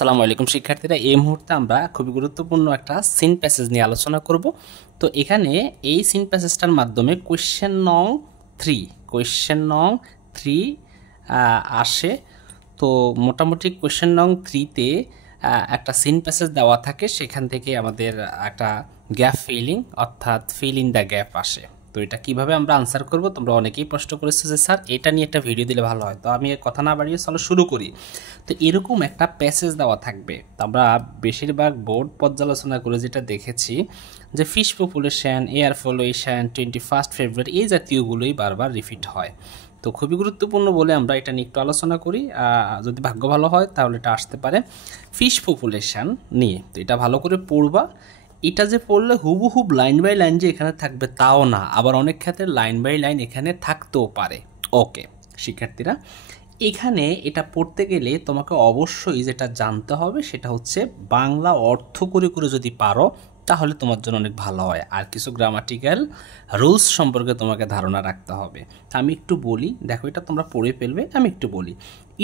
আসসালামু আলাইকুম শিক্ষার্থীরা, এই মুহূর্তে আমরা খুবই গুরুত্বপূর্ণ একটা সিন প্যাসেজ নিয়ে আলোচনা করব। তো এখানে এই সিন প্যাসেজটার মাধ্যমে কোয়েশ্চেন নং 3 আসে। তো মোটামুটি কোয়েশ্চেন নং 3-তে একটা সিন প্যাসেজ দেওয়া থাকে, সেখান থেকে আমাদের একটা গ্যাপ ফিলিং অর্থাৎ ফিল ইন দ্য গ্যাপ আসে। তো এটা কিভাবে আমরা আনসার করব, তোমরা অনেকেই প্রশ্ন করেছো যে স্যার এটা নিয়ে একটা ভিডিও দিলে ভালো হয়। তো আমি কথা না বাড়িয়ে চলো শুরু করি। তো এরকম একটা প্যাসেজ দেওয়া থাকবে। তো আমরা বেশিরভাগ বোর্ড পর্যালোচনা করে যেটা দেখেছি যে ফিশ পপুলেশন, এয়ার পলিউশন, 21 ফেব্রুয়ারি এই জাতীয়গুলোই বারবার রিপিট হয়। তো খুবই গুরুত্বপূর্ণ বলে আমরা এটা নিয়ে একটু আলোচনা করি। যদি ভাগ্য ভালো হয় তাহলে এটা আসতে পারে ফিশ পপুলেশন নিয়ে। তো এটা ভালো করে পড়বা। এটা যে পড়লে হুবহুব লাইন বাই লাইন যে এখানে থাকবে তাও না, আবার অনেক ক্ষেত্রে লাইন বাই লাইন এখানে থাকতেও পারে। ওকে শিক্ষার্থীরা, এখানে এটা পড়তে গেলে তোমাকে অবশ্যই যেটা জানতে হবে সেটা হচ্ছে বাংলা অর্থ করে করে যদি পারো তাহলে তোমার জন্য অনেক ভালো হয়। আর কিছু গ্রামাটিক্যাল রুলস সম্পর্কে তোমাকে ধারণা রাখতে হবে। আমি একটু বলি, দেখো এটা তোমরা পড়ে ফেলবে, আমি একটু বলি।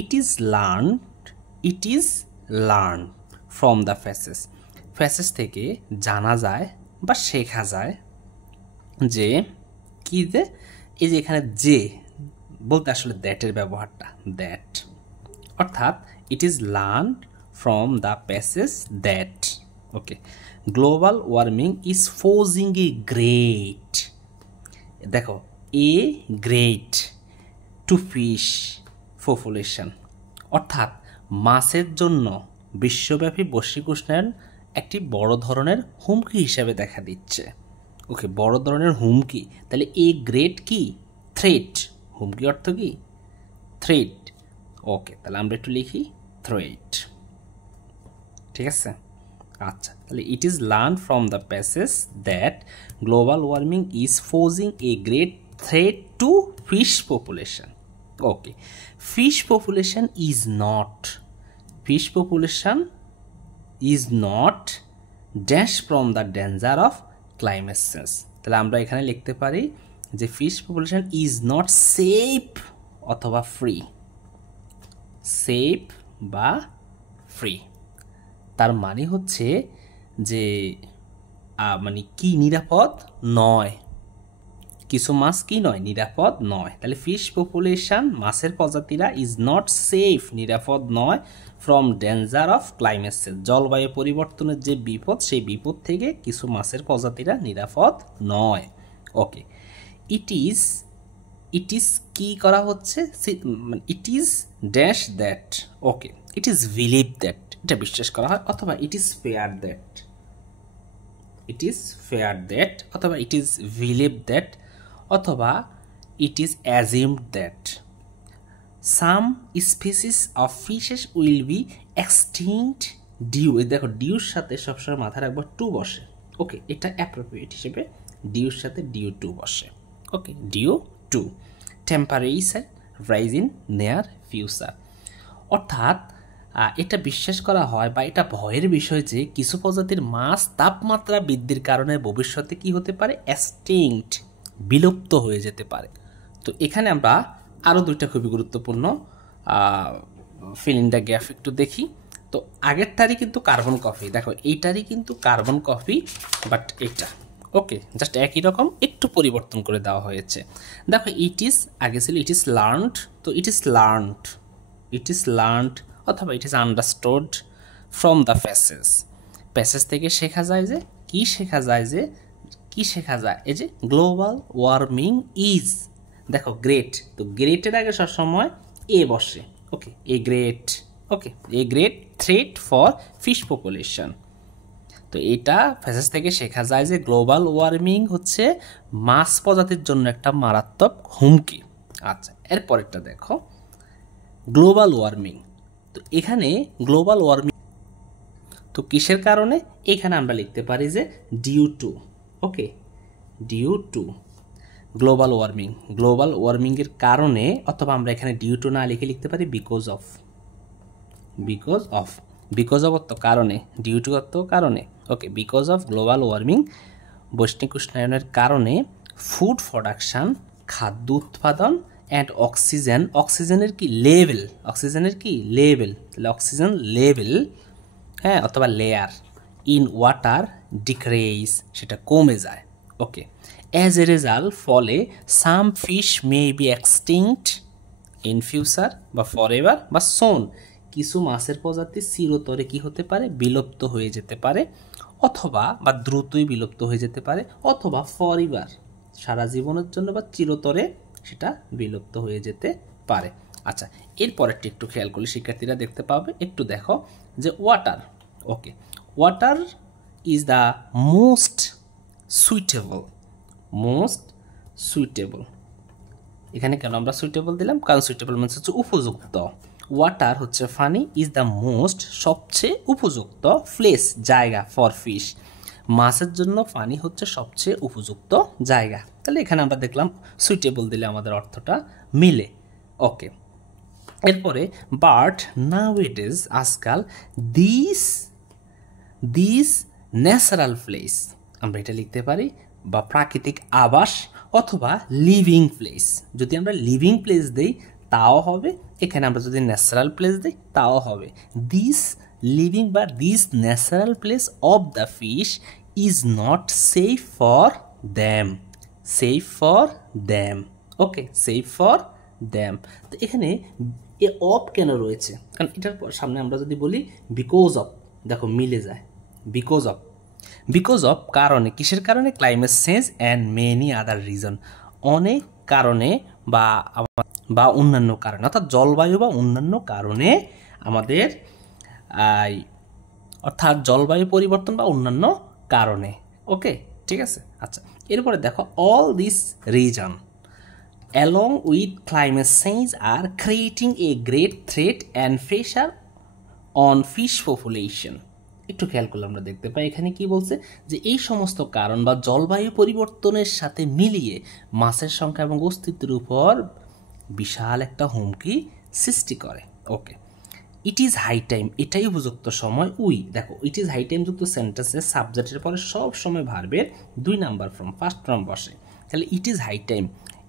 It is learn from the passage থেকে জানা যায় বা শেখা যায় যে কি, যে এই যে এখানে যে বলতে আসলে দ্যাটের ব্যবহারটা, দ্যাট অর্থাৎ it is learn from the passage that okay global warming is posing a great, দেখো a great to fish population, অর্থাৎ মাছের জন্য বিশ্বব্যাপী বৈশ্বিক উষ্ণায়ন একটি বড় ধরনের হুমকি হিসাবে দেখা দিচ্ছে। ওকে, বড় ধরনের হুমকি, তাহলে এ গ্রেট কি, থ্রেট। হুমকি অর্থ কি, থ্রেট। ওকে, তাহলে আমরা একটু লিখি থ্রেট, ঠিক আছে। আচ্ছা, তাহলে ইট is learn from the passage that global warming is posing A great threat to fish population. Okay, fish population is not dash from the danger of climate change. তাহলে আমরা এখানে লিখতে পারি যে fish population is not safe অথবা free, safe বা free. তার মানে হচ্ছে যে মানে কি, নিরাপদ নয়। কিছু মাছ কি নয়, নিরাপদ নয়। তাহলে ফিশ পপুলেশন, মাছের প্রজাতিরা, ইজ নট সেফ, নিরাপদ নয়, from danger of climate change, জলবায়ু পরিবর্তনের যে বিপদ, সেই বিপদ থেকে কিছু মাছের প্রজাতিরা নিরাপদ নয়। ওকে, ইট ইজ কি করা হচ্ছে, it is dash that. Okay, it is believe that, এটা বিশ্বাস করা হয়, অথবা ইট ইজ ফেয়ার দ্যাট, অথবা ইট ইজ বিলিভ দ্যাট, অথবা it is assumed that some species of fishes will be extinct due. দেখো ডিউর সাথে সবসময় মাথায় রাখবো টু বসে। ওকে, এটা অ্যাপ্রোপ্রিয়েট হিসেবে ডিউর সাথে ডিউ টু বসে। Okay, due to temperature rise in near future, অর্থাৎ এটা বিশ্বাস করা হয় বা এটা ভয়ের বিষয় যে কিছু প্রজাতির মাছ তাপমাত্রা বৃদ্ধির কারণে ভবিষ্যতে কি হতে পারে, এক্সটিংক্ট, বিলুপ্ত হয়ে যেতে পারে। তো এখানে আমরা আরও দুইটা খুবই গুরুত্বপূর্ণ ফিল ইন দ্য গ্যাপ একটু দেখি। তো আগেরটারই কিন্তু কার্বন কপি, দেখো এইটারই কিন্তু কার্বন কপি, বাট এটা ওকে জাস্ট একই রকম, একটু পরিবর্তন করে দেওয়া হয়েছে। দেখো ইট ইজ আগে ছিল ইট ইজ লার্নড, তো ইট ইজ লার্নড অথবা it is understood from the passage থেকে শেখা যায় যে কি শেখা যায়, এই যে গ্লোবাল ওয়ার্মিং ইজ, দেখো গ্রেট, তো গ্রেটের আগে সবসময় এ বসে। Okay, a great threat for fish population. তো এটা প্যাসেজ থেকে শেখা যায় যে গ্লোবাল ওয়ার্মিং হচ্ছে মাছ প্রজাতির জন্য একটা মারাত্মক হুমকি। আচ্ছা, এরপরেরটা দেখো গ্লোবাল ওয়ার্মিং। তো এখানে গ্লোবাল ওয়ার্মিং তো কিসের কারণে, এখানে আমরা লিখতে পারি যে due to. Okay, due to global ওয়ার্মিংয়ের কারণে, অথবা আমরা এখানে ডিউ টু না লিখে লিখতে পারি বিকজ অফ অর্থ কারণে, ডিউ টু অর্থ কারণে। ওকে, বিকজ অফ গ্লোবাল ওয়ার্মিং, বৈশ্বিক উষ্ণায়নের কারণে ফুড প্রোডাকশন, খাদ্য উৎপাদন, অ্যান্ড অক্সিজেন, অক্সিজেনের কি লেভেল, অক্সিজেনের কি লেভেল, তাহলে অক্সিজেন লেভেল, হ্যাঁ, অথবা লেয়ার ইন ওয়াটার ডিক্রেইজ, সেটা কমে যায়। ওকে, অ্যাজ এ রেজাল্ট, ফলে some fish may be extinct in future বা ফরএভার বা সোন, কিছু মাছের প্রজাতি চিরতরে কি হতে পারে, বিলুপ্ত হয়ে যেতে পারে, অথবা বা দ্রুতই বিলুপ্ত হয়ে যেতে পারে, অথবা ফরএভার সারা জীবনের জন্য বা চিরতরে সেটা বিলুপ্ত হয়ে যেতে পারে। আচ্ছা, এরপরেরটি একটু খেয়াল করলে শিক্ষার্থীরা দেখতে পাবে, একটু দেখো যে water, okay, water is the most suitable, এখানে কেন আমরা সুইটেবল দিলাম, কারণ সুইটেবল মানে হচ্ছে উপযুক্ত, ওয়াটার হচ্ছে ফানি, ইজ দ্য মোস্ট সবচেয়ে উপযুক্ত, প্লেস জায়গা, ফর ফিশ মাছের জন্য ফানি হচ্ছে সবচেয়ে উপযুক্ত জায়গা। তাহলে এখানে আমরা দেখলাম সুইটেবল দিলে আমাদের অর্থটা মিলে। ওকে, এরপরে বাট নাউএডেজ, আজকাল দিস ন্যাচারাল প্লেস, আমরা এটা লিখতে পারি বা প্রাকৃতিক আবাস অথবা লিভিং প্লেস, যদি আমরা লিভিং প্লেস দেই তাও হবে, এখানে আমরা যদি ন্যাচারাল প্লেস দিই তাও হবে। দিস লিভিং বা this natural place of the fish is not safe for them, okay, safe for them. তো এখানে এ অফ কেন রয়েছে, কারণ এটার সামনে আমরা যদি বলি বিকজ অফ, দেখো মিলে যায়, বিকজ অফ কারণে, কিসের কারণে, climate change and many other reason, অনেক কারণে বা অন্যান্য কারণে, অর্থাৎ জলবায়ু বা অন্যান্য কারণে আমাদের অর্থাৎ জলবায়ু পরিবর্তন বা অন্যান্য কারণে। ওকে, ঠিক আছে। আচ্ছা, এরপরে দেখো all this reason along with climate change are creating a great threat and pressure on fish population। একটু খেয়াল করলে আমরা দেখতে পাই এখানে কি বলছে, যে এই সমস্ত কারণ বা জলবায়ু পরিবর্তনের সাথে মিলিয়ে মাছের সংখ্যা এবং অস্তিত্বের উপর বিশাল একটা হুমকি সৃষ্টি করে। ওকে, ইট ইজ হাই টাইম, এটাই উপযুক্ত সময়, দেখো ইট ইজ হাই টাইম যুক্ত সেন্টেন্সে সাবজেক্টের পরে সব সময় ভার্বের 2 নাম্বার ফর্ম, ফার্স্ট ফর্ম বসে, তাহলে ইট ইজ হাই টাইম,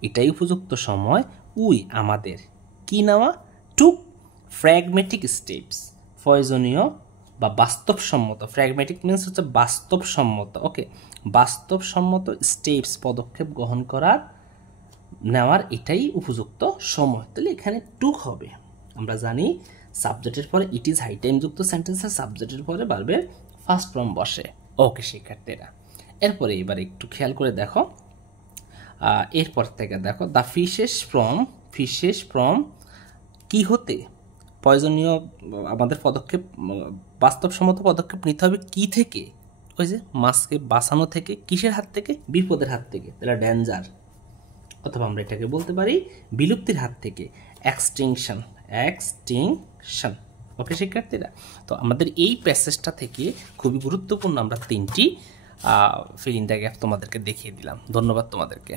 এটাই উপযুক্ত সময়, আমাদের কি নেওয়া, টু ফ্র্যাগমেটিক স্টেপস, প্রয়োজনীয় বা বাস্তবসম্মত, ফ্র্যাগমেটিক মিনস হচ্ছে বাস্তবসম্মত, ওকে, বাস্তবসম্মত স্টেপস, পদক্ষেপ গ্রহণ করার নেওয়ার এটাই উপযুক্ত সময়। তাহলে এখানে টুক হবে, আমরা জানি সাবজেক্টের পরে ইট ইজ হাই টাইম যুক্ত সেন্টেন্সের সাবজেক্টের পরে ভার্বের ফার্স্ট ফর্ম বসে। ওকে শিক্ষার্থীরা, এরপরে এবার একটু খেয়াল করে দেখো, এরপর থেকে দেখো দ্য ফিশেস ফ্রম কি হতে, প্রয়োজনীয় আমাদের পদক্ষেপ, বাস্তবসম্মত পদক্ষেপ নিতে হবে কি থেকে, ওই যে মাছকে বাঁচানো থেকে, কিসের হাত থেকে, বিপদের হাত থেকে, তাহলে ডেঞ্জার, অথবা আমরা এটাকে বলতে পারি বিলুপ্তির হাত থেকে, এক্সটিংশন। ওকে শিক্ষার্থীরা, তো আমাদের এই প্যাসেজটা থেকে খুবই গুরুত্বপূর্ণ আমরা 3টি ফিল ইন দ্য গ্যাপ তোমাদেরকে দেখিয়ে দিলাম। ধন্যবাদ তোমাদেরকে।